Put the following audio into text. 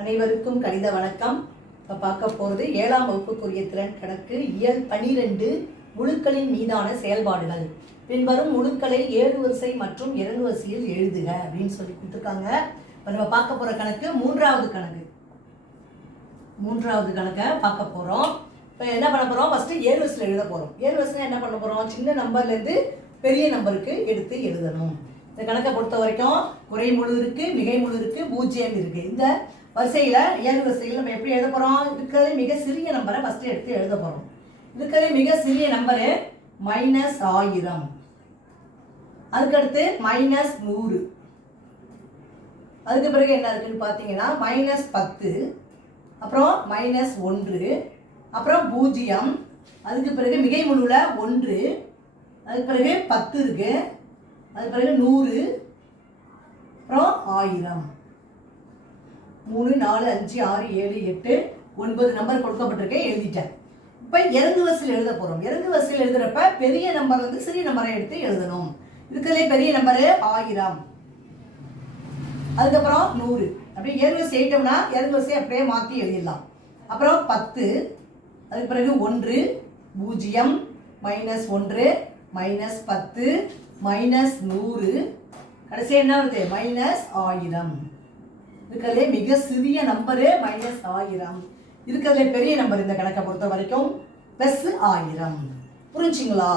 அனைவருக்கும் கணித வணக்கம். இப்போ பார்க்க போகிறது 7ஆம் வகுப்புக்குரிய திறன் கணக்கு இயல் 12 முழுக்களின் மீதான செயல்பாடுகள். பின்வரும் முழுக்களை ஏறுவரிசை மற்றும் இறங்குவரிசையில் எழுதுக அப்படின்னு சொல்லி கொடுத்துருக்காங்க. இப்போ நம்ம பார்க்க போகிற கணக்கு மூன்றாவது கணக்கை பார்க்க போகிறோம். இப்போ என்ன பண்ண போகிறோம்? ஃபஸ்ட்டு ஏறுவரிசையில் எழுத போகிறோம். ஏறுவரிசையில் என்ன பண்ண போகிறோம்? சின்ன நம்பர்லேருந்து பெரிய நம்பருக்கு எடுத்து எழுதணும். இந்த கணக்கை பொறுத்த வரைக்கும் குறை முழு இருக்குது, மிகை முழு இருக்குது, பூஜ்ஜியம் இருக்குது. இந்த வரிசையில் ஏழு வரிசையில் நம்ம எப்படி எழுத போகிறோம்? இருக்கிறதே மிக சிறிய நம்பரை ஃபஸ்ட்டு எடுத்து எழுத போகிறோம். இருக்கிறதே மிக சிறிய நம்பரு -1000, அதுக்கடுத்து -100, அதுக்கு பிறகு என்ன இருக்குன்னு பார்த்தீங்கன்னா -10, அப்புறம் -1, அப்புறம் 0, அதுக்கு பிறகு மிகை முழுவில் 1, அதுக்கு பிறகு 10 இருக்குது, அதுக்கு பிறகு 100, அப்புறம் 1000. 3, 4, 5, 6, 7, 8, 9 நம்பர் கொடுக்கப்பட்டிருக்கேன், எழுதிட்டேன். இப்போ இறங்கு வரிசையில் எழுத போகிறோம். இறங்கு வரிசையில் எழுதுறப்ப பெரிய நம்பர் வந்து சிறிய நம்பரை எடுத்து எழுதணும். இருக்கிறதுலே பெரிய நம்பரு 1000, அதுக்கப்புறம் 100. அப்படியே ஏறு வரிசை எழுதிட்டோம்னா இறங்கு வரிசையை அப்படியே மாற்றி எழுதிடலாம். அப்புறம் 10, அதுக்கு பிறகு 1, 0, -1, -10, -100, கடைசி என்ன வருது? -1000. இருக்கிறதுலே மிக சிறிய நம்பரு -1000. இருக்கிறதுலே பெரிய நம்பர் இந்த கணக்கை பொறுத்த வரைக்கும் +1000. புரிஞ்சுங்களா?